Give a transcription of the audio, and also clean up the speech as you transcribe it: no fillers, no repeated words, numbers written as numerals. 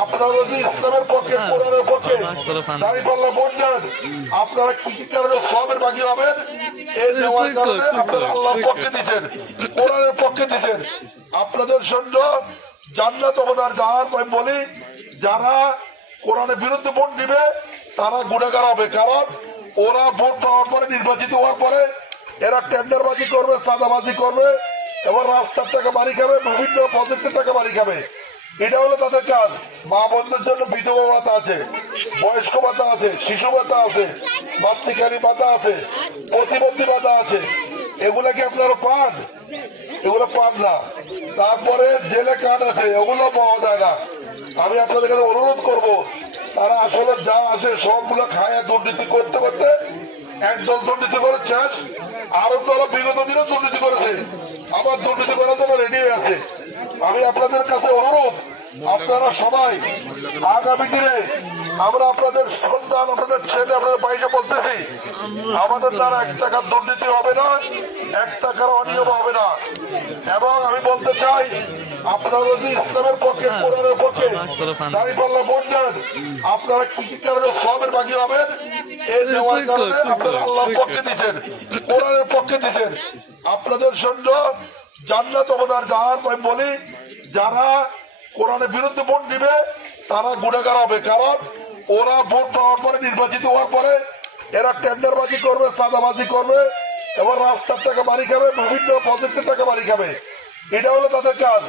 আপনারা যদি ইসলামের পক্ষে কোরআনের পক্ষে দাঁড়িপাল্লা ভোট দেন, আপনারা কি কি কারণে সবের বাকি হবেন? এই দেওয়ার কারণে আপনারা আল্লাহর পক্ষে দিচ্ছেন, কোরআনের পক্ষে দিচ্ছেন। আপনাদের জন্য জান্নাত অবদান জাহান। আমি বলি, যারা কোরআনের বিরুদ্ধে ভোট দিবে তারা গুণাগার হবে, কারণ ওরা ভোট পাওয়ার পরে, নির্বাচিত হওয়ার পরে এরা টেন্ডারবাজি করবে, চাঁদাবাজি করবে এবং রাস্তার টাকা বাড়ি খাবে, বিভিন্ন প্রজেক্টের টাকা বাড়ি খাবে। এটা হলো তাদের কাজ। মা বোনদের জন্য বিধবা ভাতা আছে, বয়স্ক ভাতা আছে, শিশু ভাতা আছে, মাতৃকালী ভাতা আছে, প্রতিবন্ধী ভাতা আছে। এগুলা কি আপনারা পান? এগুলো পান না। তারপরে জেলে কার্ড আছে, ওগুলো পাওয়া যায় না। আমি আপনাদের কাছে অনুরোধ করব, তারা আসলে যা আসে সবগুলো খায় দুর্নীতি করতে করতে একদল দুর্নীতি করে শেষ, আরো দল বিগত দিনে দুর্নীতি করেছে, আবার দুর্নীতি করার জন্য রেডি হয়ে আছে। আমি আপনাদের কাছে অনুরোধ, আপনারা সবাই আগামী দিনে, আমরা আপনাদের সন্তান, আপনাদের ছেলে, আপনাদের বাইরে বলতেছি, আমাদের দ্বারা 1 টাকার দুর্নীতি হবে না, 1 টাকার অনিয়ম হবে না। এবং আমি বলতে চাই, আপনারা যদি ইসলামের পক্ষে কোরআনের পক্ষে দাঁড়িপাল্লা ভোট দেন, আপনারা কি কি কারণে সবের বাকি হবেন? এই দেওয়ার কারণে আপনারা আল্লাহর পক্ষে দিচ্ছেন, কোরআনের পক্ষে দিচ্ছেন। আপনাদের জন্য জান্নাত অবদান জাহান। আমি বলি, যারা কোরআনের বিরুদ্ধে ভোট দিবে তারা গুণাগার হবে, কারণ ওরা ভোট পাওয়ার পরে, নির্বাচিত হওয়ার পরে এরা টেন্ডারবাজি করবে, চাঁদাবাজি করবে এবং রাস্তার টাকা বাড়ি খাবে, বিভিন্ন প্রজেক্টের টাকা বাড়ি খাবে। এটা হলো তাদের কাজ।